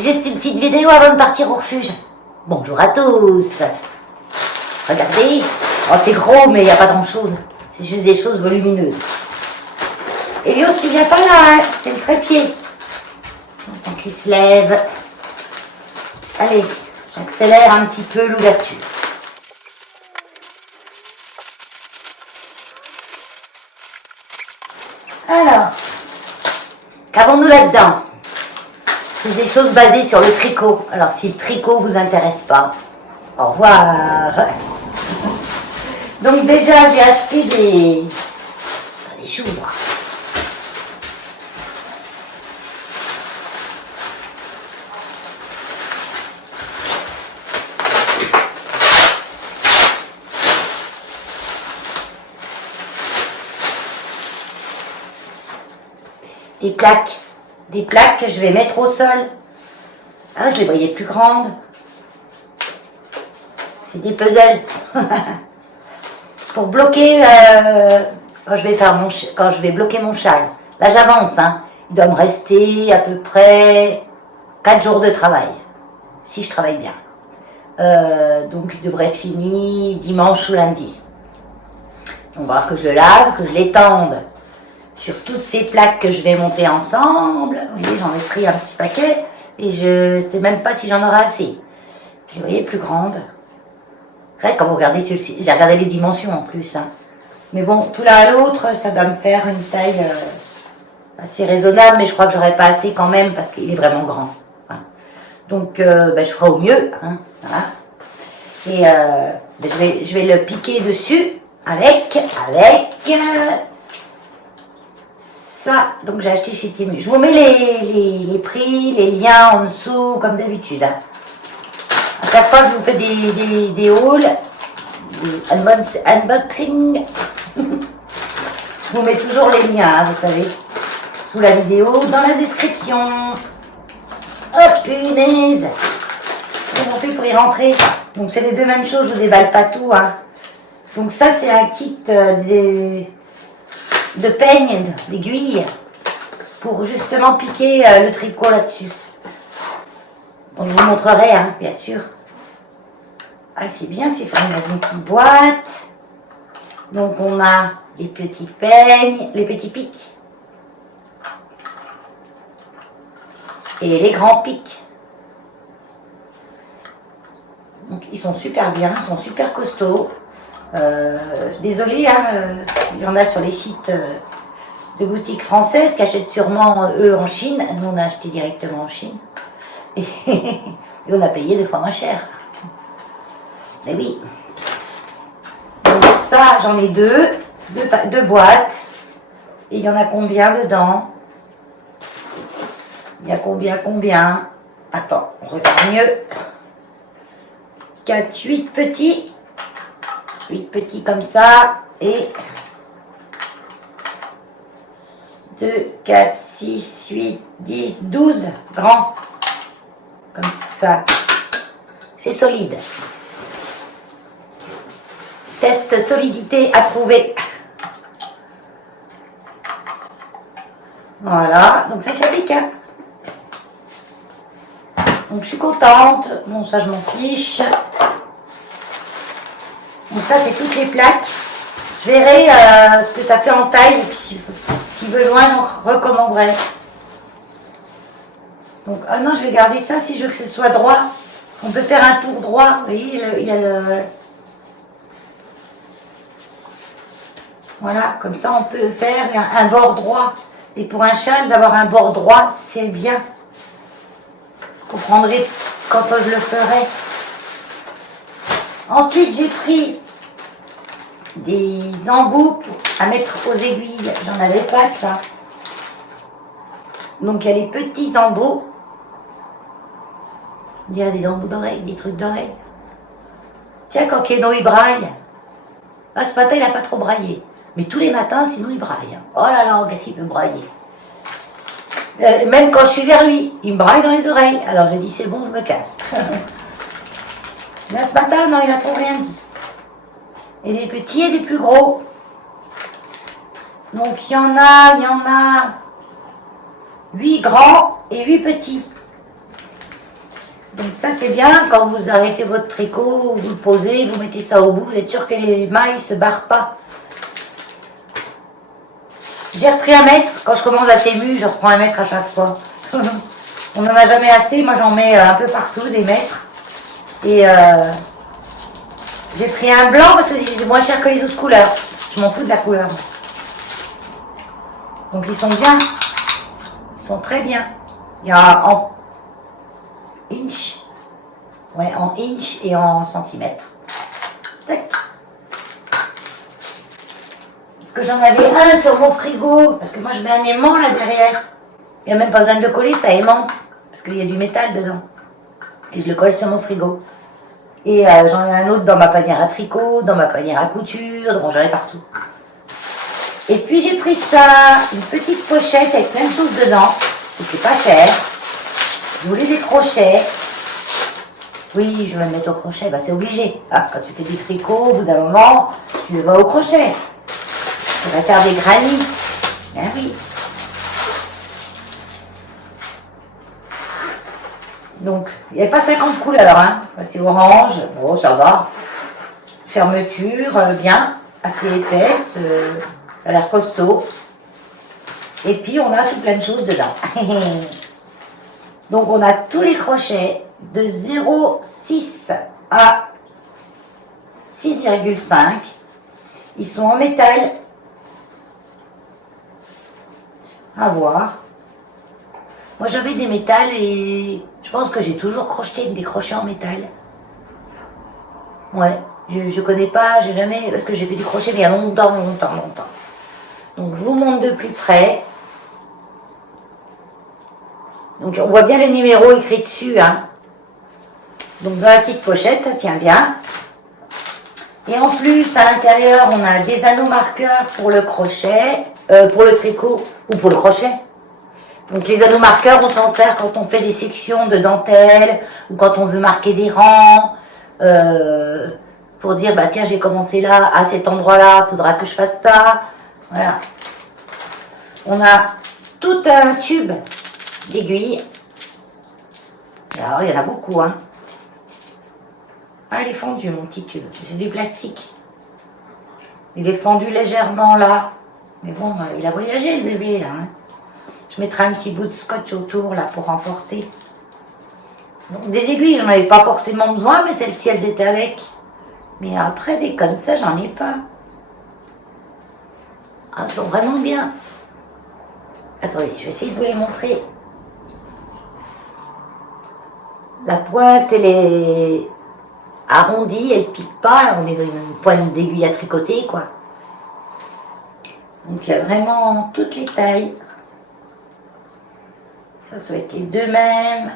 Juste une petite vidéo avant de partir au refuge. Bonjour à tous. Regardez. Oh, c'est gros, mais il n'y a pas grand-chose. C'est juste des choses volumineuses. Elios, tu viens pas là, hein? T'es le trépied. Tant qu'il se lève. Allez, j'accélère un petit peu l'ouverture. Alors, qu'avons-nous là-dedans? C'est des choses basées sur le tricot. Alors, si le tricot vous intéresse pas, au revoir. Donc déjà, j'ai acheté des j'ouvre. Des plaques que je vais mettre au sol. Ah, je les voyais plus grandes. C'est des puzzles. Pour bloquer, quand je vais bloquer mon châle. Là, j'avance, hein. Il doit me rester à peu près 4 jours de travail, si je travaille bien. Donc, il devrait être fini dimanche ou lundi. Donc, il va falloir que je le lave, que je l'étende sur toutes ces plaques que je vais monter ensemble. Vous voyez, j'en ai pris un petit paquet et je sais même pas si j'en aurai assez. Vous voyez, plus grande. Après, quand vous regardez sur le site, j'ai regardé les dimensions en plus. Hein. Mais bon, tout l'un à l'autre, ça doit me faire une taille assez raisonnable, mais je crois que j'aurai pas assez quand même parce qu'il est vraiment grand. Hein. Donc, je ferai au mieux. Hein, voilà. Et je vais le piquer dessus avec ça. Donc, j'ai acheté chez Temu. Je vous mets les prix, les liens en dessous, comme d'habitude. Hein. À chaque fois que je vous fais des hauls, des unboxing, je vous mets toujours les liens, hein, vous savez, sous la vidéo, dans la description. Oh punaise! Comment on fait pour y rentrer? Donc c'est les deux mêmes choses, je ne déballe pas tout. Hein. Donc ça c'est un kit de peigne, d'aiguilles, pour justement piquer le tricot là-dessus. Bon, je vous montrerai, hein, bien sûr. Ah, c'est bien, c'est fait dans une petite boîte. Donc, on a les petits peignes, les petits pics. Et les grands pics. Donc, ils sont super bien, ils sont super costauds. Désolée, hein, il y en a sur les sites de boutiques françaises qui achètent sûrement, eux, en Chine. Nous, on a acheté directement en Chine. Et on a payé 2 fois moins cher. Mais oui. Donc ça, j'en ai deux boîtes. Et il y en a combien dedans? Il y a combien? Attends, on regarde mieux. 4, 8 petits. 8 petits comme ça. Et 2, 4, 6, 8, 10, 12 grands. Comme ça. C'est solide. Test solidité approuvé. Voilà, donc ça s'applique. Hein. Donc je suis contente. Bon, ça je m'en fiche. Donc ça c'est toutes les plaques. Je verrai ce que ça fait en taille. Et puis si besoin, j'en recommanderai. Donc, ah non, je vais garder ça si je veux que ce soit droit. On peut faire un tour droit. Vous voyez, il y a le... Voilà, comme ça on peut faire un bord droit. Et pour un châle, d'avoir un bord droit, c'est bien. Vous comprendrez quand je le ferai. Ensuite, j'ai pris des embouts à mettre aux aiguilles. J'en avais pas de ça. Donc, il y a les petits embouts. On dirait des embouts d'oreilles, des trucs d'oreilles. Tiens, quand Keno il braille. Ah, ce matin, il n'a pas trop braillé. Mais tous les matins, sinon, il braille. Oh là là, qu'est-ce qu'il peut brailler. Même quand je suis vers lui, il me braille dans les oreilles. Alors, j'ai dit, c'est bon, je me casse. Là, ce matin, non, il m'a trop rien dit. Et des petits et des plus gros. Donc, il y en a 8 grands et 8 petits. Donc ça c'est bien, quand vous arrêtez votre tricot, vous le posez, vous mettez ça au bout, vous êtes sûr que les mailles ne se barrent pas. J'ai repris 1 mètre, quand je commence la Tému, je reprends 1 mètre à chaque fois. On n'en a jamais assez, moi j'en mets un peu partout, des mètres. Et j'ai pris un blanc parce que c'est moins cher que les autres couleurs. Je m'en fous de la couleur. Donc ils sont bien, ils sont très bien. Il y a en inch, ouais, en inch et en centimètres. Tac. Parce que j'en avais un sur mon frigo, parce que moi je mets un aimant là derrière. Il n'y a même pas besoin de le coller, ça aimante, parce qu'il y a du métal dedans. Et je le colle sur mon frigo. Et j'en ai un autre dans ma panière à tricot, dans ma panière à couture, donc j'en ai partout. Et puis j'ai pris ça, une petite pochette avec plein de choses dedans. C'était pas cher. Je voulais des crochets. Oui, je vais me mettre au crochet, bah c'est obligé. Ah, quand tu fais du tricot, au bout d'un moment, tu vas au crochet. Tu vas faire des granits. Ben oui. Donc, il n'y avait pas 50 couleurs, hein. C'est orange, bon, ça va. Fermeture, bien, assez épaisse, ça a l'air costaud. Et puis, on a tout plein de choses dedans. Donc, on a tous les crochets de 0,6 à 6,5. Ils sont en métal. À voir. Moi, j'avais des métals et je pense que j'ai toujours crocheté avec des crochets en métal. Ouais, je connais pas, j'ai jamais, parce que j'ai fait du crochet mais il y a longtemps. Donc, je vous montre de plus près. Donc, on voit bien les numéros écrits dessus, hein. Donc, dans la petite pochette, ça tient bien. Et en plus, à l'intérieur, on a des anneaux marqueurs pour le crochet, pour le tricot ou pour le crochet. Donc les anneaux marqueurs, on s'en sert quand on fait des sections de dentelle ou quand on veut marquer des rangs, pour dire, bah tiens, j'ai commencé là, à cet endroit-là, il faudra que je fasse ça. Voilà. On a tout un tube d'aiguilles. Alors, il y en a beaucoup, hein. Ah, il est fendu, mon petit tube. C'est du plastique. Il est fendu légèrement, là. Mais bon, il a voyagé, le bébé, là, hein. Je mettrai un petit bout de scotch autour, là, pour renforcer. Donc, des aiguilles, j'en avais pas forcément besoin, mais celles-ci, elles étaient avec. Mais après, des comme ça, j'en ai pas. Ah, elles sont vraiment bien. Attendez, je vais essayer de vous les montrer. La pointe, elle est arrondie, elle pique pas. On est dans une pointe d'aiguille à tricoter, quoi. Donc, il y a vraiment toutes les tailles. Ça va être les deux mêmes.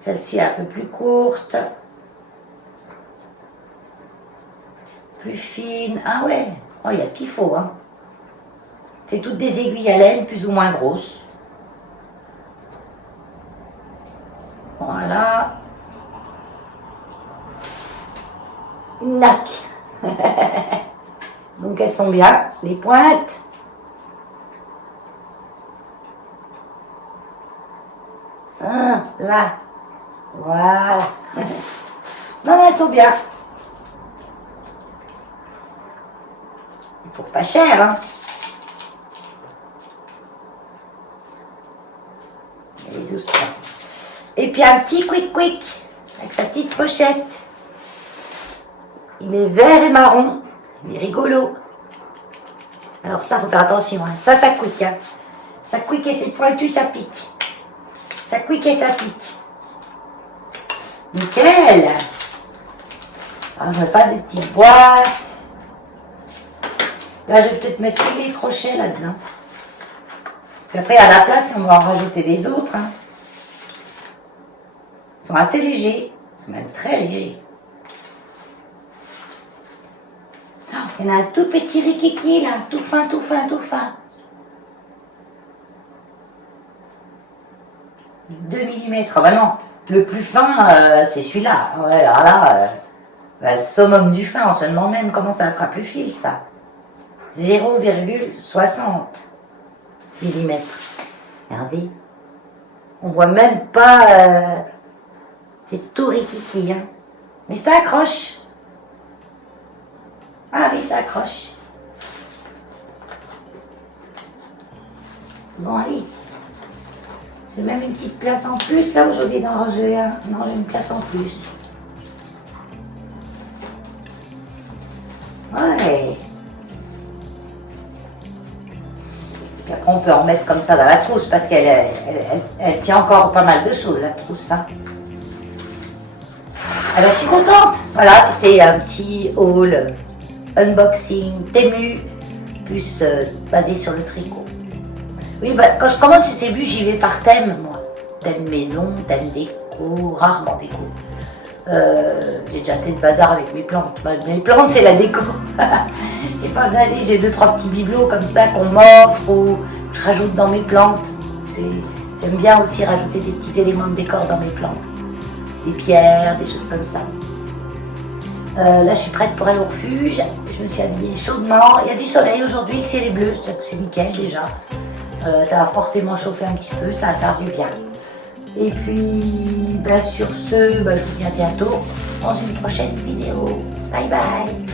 Celle-ci est un peu plus courte. Plus fine. Ah ouais, oh, il y a ce qu'il faut, hein. C'est toutes des aiguilles à laine, plus ou moins grosses. Voilà. Nac. Donc elles sont bien, les pointes. Là. Voilà. Non, elles sont bien. Et pour pas cher, hein. Et doucement. Et puis un petit quick avec sa petite pochette. Il est vert et marron. Il est rigolo. Alors ça, faut faire attention, hein. Ça quick, hein. Ça quick et c'est pointu, ça pique. Ça quick et ça pique. Nickel. Alors, je me passe des petites boîtes. Là, je vais peut-être mettre tous les crochets là-dedans. Puis après, à la place, on va en rajouter des autres, hein. Ils sont assez légers. Ils sont même très légers. Oh, il y en a un tout petit rikiki, là. Tout fin. 2 mm. Ah bah non. Le plus fin, c'est celui-là. Ouais, alors là, le summum du fin, on se demande même comment ça attrape le fil, ça. 0,60 mm. Regardez. On voit même pas C'est tout rikiki, hein. Mais ça accroche. Ah oui, ça accroche. Bon, allez. J'ai même une petite place en plus, là où j'ai oublié d'en ranger un. Non, j'ai une place en plus. Ouais. Puis après, on peut en mettre comme ça dans la trousse, parce qu'elle elle tient encore pas mal de choses, la trousse, hein. Ah ben, je suis contente. Voilà, c'était un petit haul unboxing Temu, plus basé sur le tricot. Oui, bah, quand je commande chez Temu, j'y vais par thème, moi. Thème maison, thème déco, rarement déco. J'ai déjà assez de bazar avec mes plantes. Bah, mes plantes, c'est la déco. Et pas besoin, j'ai 2-3 petits bibelots comme ça qu'on m'offre ou je rajoute dans mes plantes. J'aime bien aussi rajouter des petits éléments de décor dans mes plantes. Des pierres, des choses comme ça. Là, je suis prête pour aller au refuge. Je me suis habillée chaudement. Il y a du soleil aujourd'hui, le ciel est bleu, c'est nickel déjà. Ça va forcément chauffer un petit peu, ça va faire du bien. Et puis, sur ce, je vous dis à bientôt dans une prochaine vidéo. Bye bye.